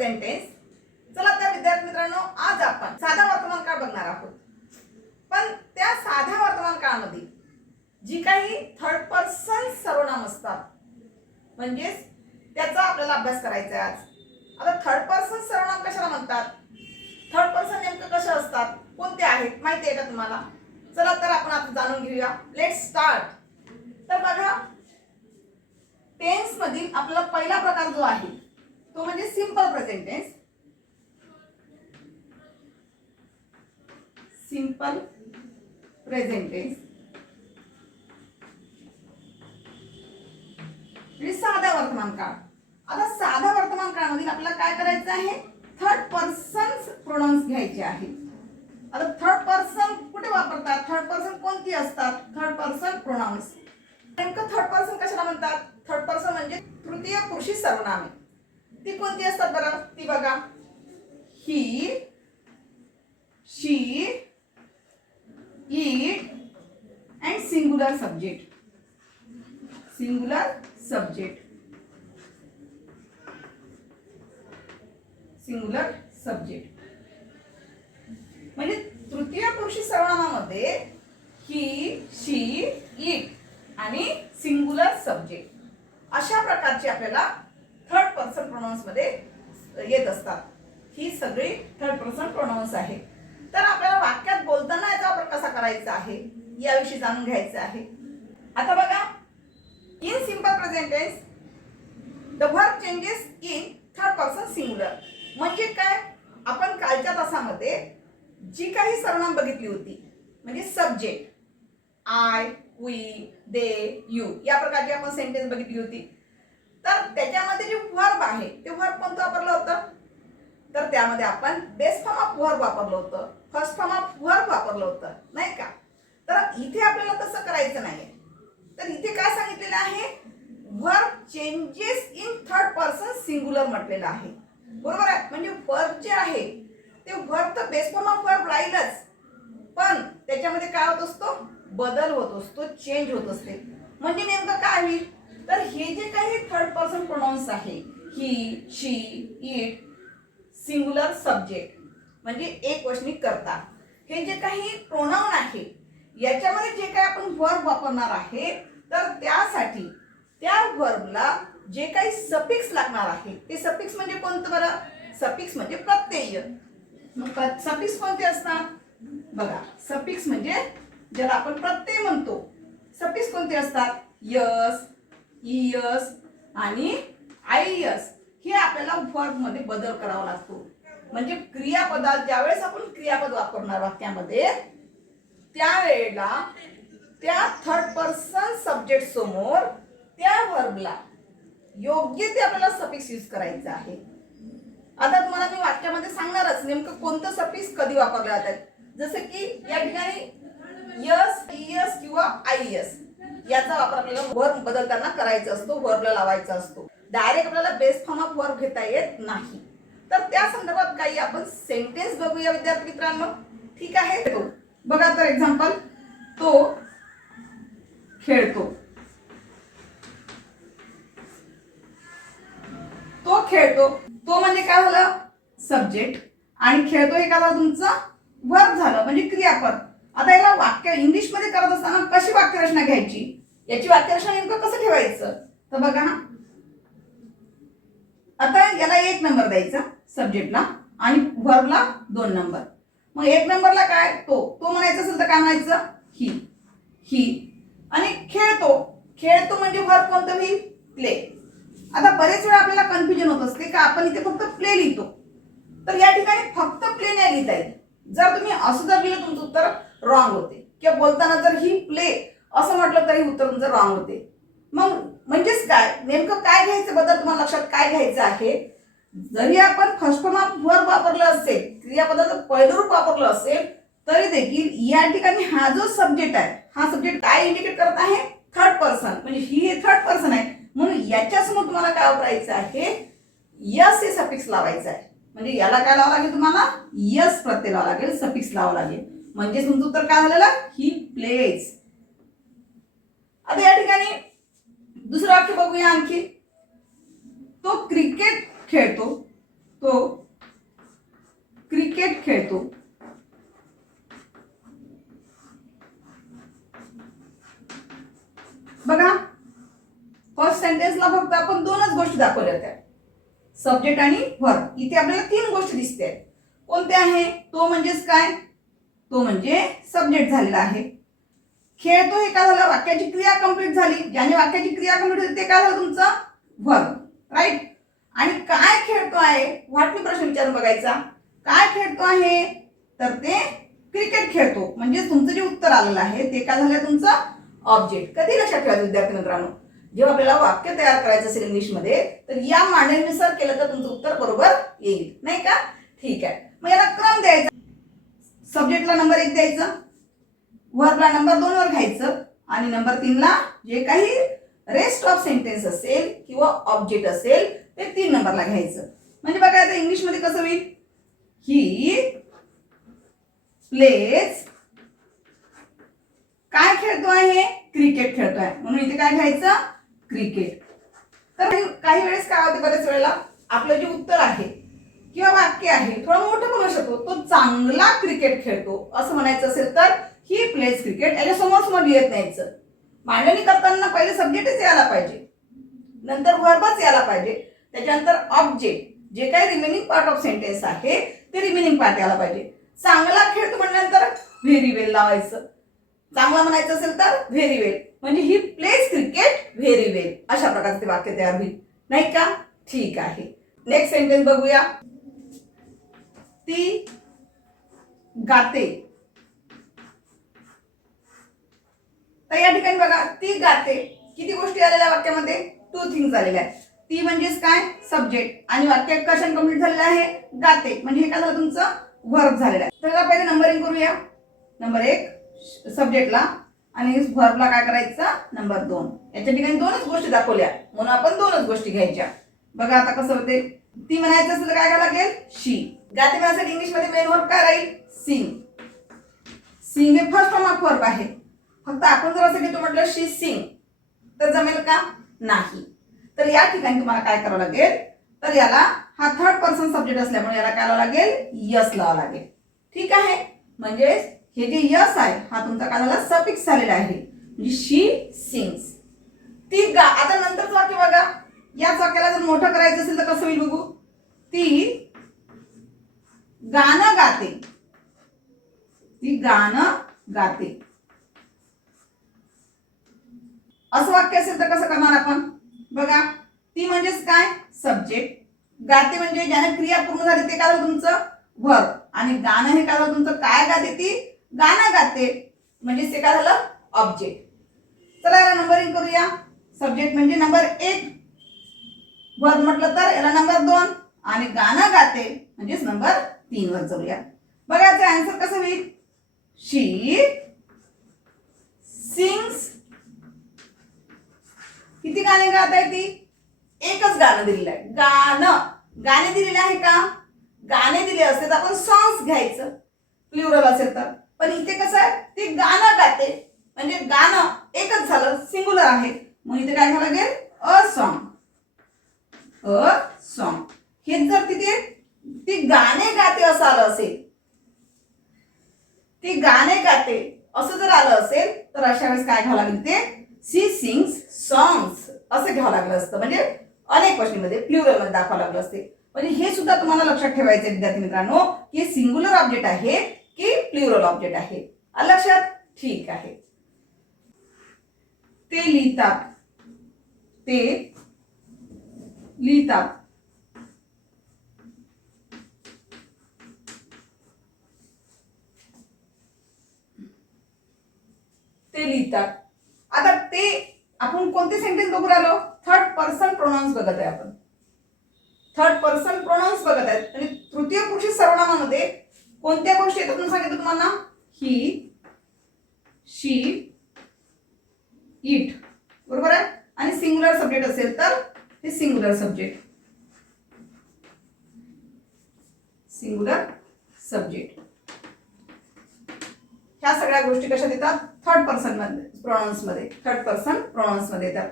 Present tense चला तर विद्यार्थी मित्रांनो आज आपण साधा वर्तमान काळ बघणार आहोत. पण त्या साध्या वर्तमान काळामध्ये जी काही थर्ड पर्सन सर्वनाम असतात म्हणजेच त्याचा आपल्याला अभ्यास करायचा आहे आज. आता थर्ड पर्सन सर्वनाम कशाला म्हणतात? थर्ड पर्सन नेमकं कसे असतात? कोणते आहेत? माहिती आहे का तुम्हाला? चला तर आपण आता जाणून घेऊया. लेट स्टार्ट तर बघा टेन्स मधील आपला पहिला प्रकार जो आहे तो म्हणजे simple present tense simple present tense म्हणजे साधा वर्तमान काळ. आता साधा वर्तमान काळामधील आपल्याला काय करायचं आहे? थर्ड पर्सन प्रोनाऊन्स घ्यायचे आहे. आता थर्ड पर्सन कुठे वापरतात? थर्ड पर्सन कोणती असतात? थर्ड पर्सन प्रोनाऊन्स नेमकं थर्ड पर्सन कशाला म्हणतात? थर्ड पर्सन म्हणजे तृतीय पुरुषी सर्वनामे. ती कोणती असतात बरं? ती बघा. He she it and singular subject singular subject singular subject म्हणजे तृतीय पुरुषी सर्वनामामध्ये ही शी इट आणि सिंगुलर सब्जेक्ट अशा प्रकारचे आपल्याला पर्सन प्रोनाऊन्समध्ये येत असतात. ही सगळी थर्ड पर्सन प्रोनाऊन्स आहे तर आपल्याला वाक्यात बोलताना याचा वापर कसा करायचा आहे? याविषयी जाणून घ्यायचं आहे. आता बघा in simple present tense the verb changes in third person singular म्हणजे काय? आपण कालच्या तासामध्ये जी काही सर्वनाम बघितली होती म्हणजे subject I we they you या प्रकारची आपण सेंटेन्स बघितली होती. तर त्याच्यामध्ये जे वर्ब आहे ते वर्ब कोणतं वापरलं होतं? तर त्यामध्ये आपण बेस्ट फॉर्म ऑफ वर्ब वापरलं होतं. फर्स्ट फॉर्म ऑफ वर्ब वापरलं होतं नाही का? तर इथे आपल्याला तसं करायचं नाही तर इथे काय सांगितलेलं आहे? Verb changes in third person singular म्हटलेलं आहे. बरोबर आहे? म्हणजे वर्ब जे आहे ते वर्ब तर बेस्ट फॉर्म ऑफ वर्ब राहीलच. पण त्याच्यामध्ये काय होत असतो? बदल होत असतो चेंज होत असते. म्हणजे नेमकं काय होईल? तर हे जे काही थर्ड पर्सन प्रोनाऊन्स आहे he she it singular subject म्हणजे एक वचनी करता. हे जे काही प्रोनाऊन आहे याच्यामध्ये जे काही आपण वर्ब वापरणार आहे तर त्यासाठी त्या वर्बला जे काही सपिक्स लागणार आहे ते सपिक्स म्हणजे कोणतं बरं? सपिक्स म्हणजे प्रत्यय. मग सपिक्स कोणते असतात? बघा सपिक्स म्हणजे ज्याला आपण प्रत्यय म्हणतो. सपिक्स कोणते असतात? यस ईयस आणि आयस हे आपल्याला फॉर्ममध्ये मध्ये बदल करावा लागतो. म्हणजे क्रियापदात ज्यावेळेस आपण क्रियापद वापरणार वाक्यामध्ये त्यावेळेला त्या थर्ड पर्सन सब्जेक्ट समोर त्या वर्बला योग्य ते आपल्याला सफिक्स यूज करायचं आहे. आता तुम्हाला मी वाक्यामध्ये सांगणारच नेमकं कोणतं सफिक्स कधी वापरले जातात जसं की या ठिकाणी यस ईयस किंवा आय एस याचा वापर आपल्याला वर्ब बदलताना करायचा असतो वर्बला लावायचा असतो. डायरेक्ट आपल्याला बेस्ट फॉर्म ऑफ वर्ब घेता येत नाही. तर त्या संदर्भात काही आपण सेंटेन्स बघूया विद्यार्थी मित्रांनो. ठीक आहे? तो बघा तर एक्झाम्पल तो खेळतो. तो खेळतो. तो म्हणजे काय झालं? सब्जेक्ट आणि खेळतो हे काय झालं तुमचं? वर्ब झालं म्हणजे क्रियापद. आता याला वाक्य इंग्लिशमध्ये करत असताना कशी वाक्यरचना घ्यायची? याची वाक्यरचना नेमकं कसं ठेवायचं? तर बघा आता याला एक नंबर द्यायचा सब्जेक्टला आणि वर्बला दोन नंबर मग एक नंबरला काय? तो. तो म्हणायचं असेल तर काय म्हणायचं? ही ही आणि खेळतो. खेळतो म्हणजे वर्ब कोणतं? होईल प्ले आता बरेच वेळा आपल्याला कन्फ्युजन होत असते का? आपण इथे फक्त प्ले लिहितो. तर या ठिकाणी फक्त प्ले नाही लिहिता येईल जर तुम्ही असं जर लिहिलं तुमचं उत्तर रॉंग होते. किंवा बोलताना जर ही प्ले असं म्हटलं तरी उत्तर तुमचं रॉंग होते. मग म्हणजेच काय? नेमकं काय घ्यायचं बद्दल तुम्हाला लक्षात काय घ्यायचं आहे? जरी आपण फर्स्ट फॉर्म ऑफ वर्ब वापरलं असेल क्रियापदाचं पहिलं रूप वापरलं असेल तरी देखील या ठिकाणी हा जो सब्जेक्ट आहे हा सब्जेक्ट काय इंडिकेट करत आहे? थर्ड पर्सन म्हणजे ही थर्ड पर्सन आहे. म्हणून याच्यासमोर तुम्हाला काय वापरायचं आहे? यस हे सफिक्स लावायचं आहे. म्हणजे याला काय लावावं लागेल तुम्हाला? यस प्रत्यय लावावं लागेल सफिक्स लावावं लागेल. म्हणजे तुमचं उत्तर काय झालेलं? ही प्लेज आता या ठिकाणी दुसरं वाक्य बघूया आणखी. तो क्रिकेट खेळतो. तो क्रिकेट खेळतो. बघा. फर्स्ट सेंटेन्सला फक्त आपण दोनच गोष्टी दाखवल्या होत्या. सब्जेक्ट आणि वर्क इथे आपल्याला तीन गोष्टी दिसते. कोणत्या आहे? तो म्हणजेच काय? तो म्हणजे सब्जेक्ट झालेला आहे. खेळतो हे काय झालं वाक्याची क्रिया कंप्लीट झाली. ज्याने वाक्याची क्रिया कंप्लीट झाली ते काय झालं तुमचं? वर्ब राईट आणि काय खेळतो आहे? वाटणी प्रश्न विचारून बघायचा. काय खेळतो आहे? तर ते क्रिकेट खेळतो म्हणजे तुमचं जे उत्तर आलेलं आहे ते काय झालं तुमचं? ऑब्जेक्ट कधी लक्षात ठेवायचं विद्यार्थी मित्रांनो? जेव्हा आपल्याला वाक्य तयार करायचं असेल इंग्लिशमध्ये तर या मांडणीनुसार केलं तर तुमचं उत्तर बरोबर येईल. नाही का? ठीक आहे. मग याला क्रम द्यायचा. सब्जेक्टला नंबर एक द्यायचा. वरला नंबर दोनवर घ्यायचं. आणि नंबर तीनला जे काही रेस्ट ऑफ सेंटेन्स असेल किंवा ऑब्जेक्ट असेल ते तीन नंबरला घ्यायचं. म्हणजे बघा आता इंग्लिशमध्ये कसं होईल? ही प्लेज काय खेळतो आहे? क्रिकेट खेळतोय. म्हणून इथे काय घ्यायचं? क्रिकेट तर काही वेळेस काय होते बरेच वेळेला? आपलं जे उत्तर आहे किंवा वाक्य आहे. थोडं मोठं बनवू शकतो. तो चांगला क्रिकेट खेळतो. असं म्हणायचं असेल तर ही प्लेस क्रिकेट याच्या समोर समोर लिहित नाहीचं मांडणी करताना पहिले सब्जेक्टच यायला पाहिजे. नंतर वर्बच यायला पाहिजे. त्याच्यानंतर ऑब्जेक्ट जे काही रिमेनिंग पार्ट ऑफ सेंटेन्स आहे ते रिमेनिंग पार्ट यायला पाहिजे. चांगला खेळतो म्हणल्यानंतर व्हेरी वेल लावायचं. चांगला म्हणायचं असेल तर व्हेरी वेल म्हणजे he plays cricket very well अशा प्रकारचे वाक्य तयार होईल. नाही का? ठीक आहे. नेक्स्ट सेंटेन्स बघूया. ती गाते. तर या ठिकाणी बघा ती गाते. किती गोष्टी आलेल्या वाक्यामध्ये? टू थिंग्स आलेल्या आहेत. ती म्हणजेच काय? सब्जेक्ट आणि वाक्य कशन कंप्लीट झालेलं आहे? गाते. म्हणजे हे काय झालं तुमचं? वर्क झालेलं आहे. तर पहिले नंबरिंग करूया. नंबर एक सब्जेक्टला आणि व्हर्बला काय करायचं? नंबर दोन. याच्या ठिकाणी दोनच गोष्टी दाखवल्या. म्हणून आपण दोनच गोष्टी घ्यायच्या. बघा आता कसं होते ती म्हणायचं असेल तर काय करावं लागेल? शी. गाते म्हणायसाठी इंग्लिशमध्ये मेन वर्ब काय राहील? सिंग सिंग हे फर्स्ट फॉर्म ऑफ वर्ब आहे. फक्त आपण जर असं घेतो म्हटलं शी सिंग तर जमेल का? नाही. तर या ठिकाणी तुम्हाला काय करावं लागेल? तर याला हा थर्ड पर्सन सब्जेक्ट असल्यामुळे याला काय लावावं लागेल? यस लावा लागेल. ठीक आहे? म्हणजे हे जे यस आहे हा तुमचा काय झाला सफिक्स झालेला आहे. म्हणजे शी सिंग्स ती गा आता नंतरच वाक्य बघा. मोठं करायचं असेल तर कसं होईल बघू? ती गाणं गाते. ती गाणं गाते. असं वाक्य असेल तर कसं करणार आपण? बघा ती म्हणजेच काय? सब्जेक्ट गाते म्हणजे ज्याने क्रिया पूर्ण झाली ते काय झालं तुमचं? वर्ब आणि गाणं हे काय झालं तुमचं? काय गाते ती? गाणं गाते. म्हणजे ते काय झालं? ऑब्जेक्ट चला याला नंबरिंग करूया. सब्जेक्ट म्हणजे नंबर एक. वर म्हटलं तर याला नंबर दोन. आणि गाणं गाते म्हणजेच नंबर तीन वर जाऊया. बघा याचं आन्सर कसं होईल? शी सिंग्स किती गाणे गात आहे ती? एकच गाणं दिलेलं आहे. गाणं. गाणे दिलेले आहे का? गाणे दिले असते तर आपण सॉंग्स घ्यायचं. प्लुरल असेल तर. पण इथे कसं आहे? ते गाणं गाते. म्हणजे गाणं एकच झालं सिंगुलर आहे. मग इथे काय घ्यावं लागेल अ सॉन्ग अ सॉन्ग. हे जर तिथे ती गाणे गाते असं आलं असेल ती गाणे गाते असं जर आलं असेल तर अशा वेळेस काय घ्यावं लागेल ते सी सिंग्स सॉंग्स असं घ्यावं लागलं असतं. म्हणजे अनेक गोष्टींमध्ये प्लुरलमध्ये दाखवावं लागलं असते. म्हणजे हे सुद्धा तुम्हाला लक्षात ठेवायचं आहे विद्यार्थी मित्रांनो की सिंग्युलर ऑब्जेक्ट आहे की प्लुरल ऑब्जेक्ट आहे? लक्षात? ठीक आहे. ते लिहितात. ते लिहितात. ते लिहितात. आता ते आपण कोणते सेंटेन्स बघू राहिलो? थर्ड पर्सन प्रोनाऊन्स बघत आहे आपण. थर्ड पर्सन प्रोनाऊन्स बघत आहेत. आणि तृतीय पुरुषी सर्वनामामध्ये कोणत्या गोष्टी येतात? सांगितलं तुम्हाला. ही शी इट बरोबर आहे? आणि सिंग्युलर सब्जेक्ट असेल तर ते सिंग्युलर सब्जेक्ट सिंग्युलर सब्जेक्ट ह्या सगळ्या गोष्टी कशा देतात? थर्ड पर्सनमध्ये प्रोनाउन्समध्ये. थर्ड पर्सन प्रोनाउन्समध्ये येतात.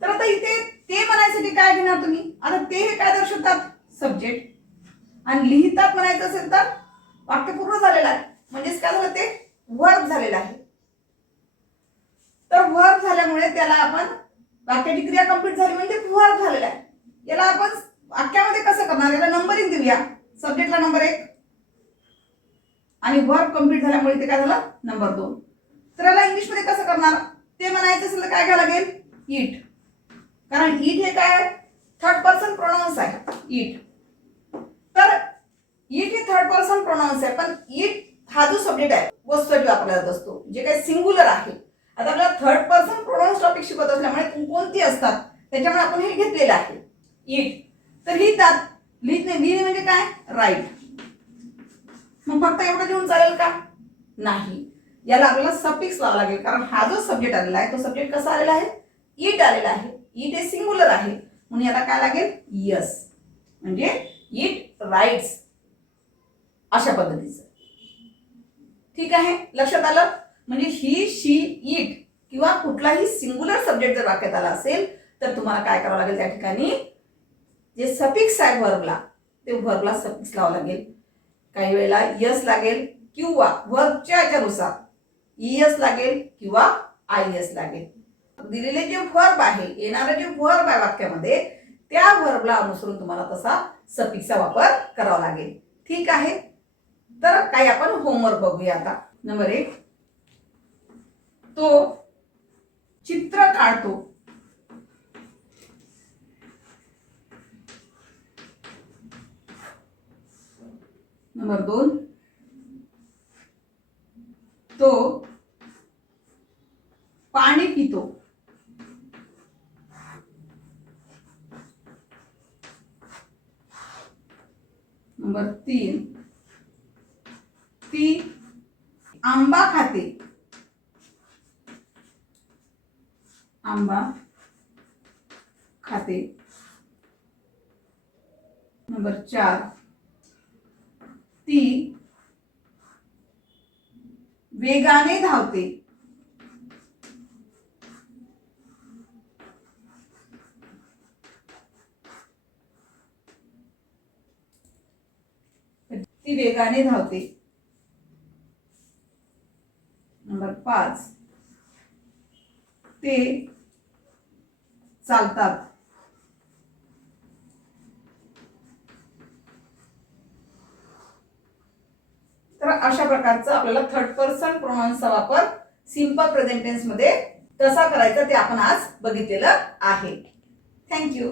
तर आता इथे ते म्हणायसाठी काय घेणार तुम्ही? आता ते हे काय दर्शवतात? सब्जेक्ट आणि लिहितात म्हणायचं असेल तर वाक्य पूर्ण झालेलं आहे. म्हणजेच काय झालं ते? वर्ब झालेलं आहे. तर वर्ब झाल्यामुळे त्याला आपण वाक्याची क्रिया कंप्लीट झाली म्हणजे फुहार झालेला आहे. याला आपण वाक्यामध्ये कसं करणार? याला नंबरिंग देऊया. सब्जेक्टला नंबर एक. आणि वर्ब कंप्लीट झाल्यामुळे ते काय झालं? नंबर दोन. तर याला इंग्लिशमध्ये कसं करणार? ते म्हणायचं असेल तर काय घ्यावं लागेल? इट कारण इट हे काय थर्ड पर्सन प्रोनाऊन्स आहे. इट तर इट हे थर्ड पर्सन प्रोनाऊन्स आहे. पण इट हा जो सब्जेक्ट आहे वस्तू वापरला जात असतो जे काही सिंग्युलर आहे आता आपल्याला थर्ड पर्सन प्रोनाऊन्स टॉपिक शिकवत असल्यामुळे कोणती असतात त्याच्यामुळे आपण हे घेतलेलं आहे. इट तर लिहितात लिहिणे लिहिणे म्हणजे काय? राईट मग फक्त एवढं लिहून चालेल का? नाही. याला आपल्याला सफिक्स लावा लागेल कारण हा जो सब्जेक्ट आलेला आहे तो सब्जेक्ट कसा आलेला आहे? इट आलेला आहे. इट हे सिंग्युलर आहे. म्हणून याला काय लागेल? यस म्हणजे इट राईट्स अशा पद्धतीचं. ठीक आहे? लक्षात आलं? म्हणजे ही शी इट किंवा कुठलाही सिंग्युलर सब्जेक्ट जर वाक्यात आला असेल तर तुम्हाला काय करावं लागेल त्या ठिकाणी? जे सफिक्स आहे व्हर्बला ते व्हर्बला सफिक्स लावावं लागेल. काही वेळेला यस लागेल किंवा व्हर्बच्या याच्यानुसार इयस लागेल किंवा आय एस लागेल. दिलेले जे व्हर्ब आहे येणारं जे व्हर्ब आहे वाक्यामध्ये त्या व्हर्बला अनुसरून तुम्हाला तसा सफिक्सचा वापर करावा लागेल. ठीक आहे? तर काही आपण होमवर्क बघूया आता. नंबर एक. तो चित्र काढतो. नंबर दोन. तो पाणी पितो नंबर तीन ती आंबा खाते आंबा खाते. नंबर चार. ती वेगाने धावते. ती वेगाने धावते. नंबर पाच. ते चालतात. अशा प्रकारचा आपल्याला थर्ड पर्सन प्रोनाउन्सचा वापर सिंपल प्रेझेंटेन्समध्ये मध्ये कसा करायचा ते आपण आज बघितलेलं आहे. थँक्यू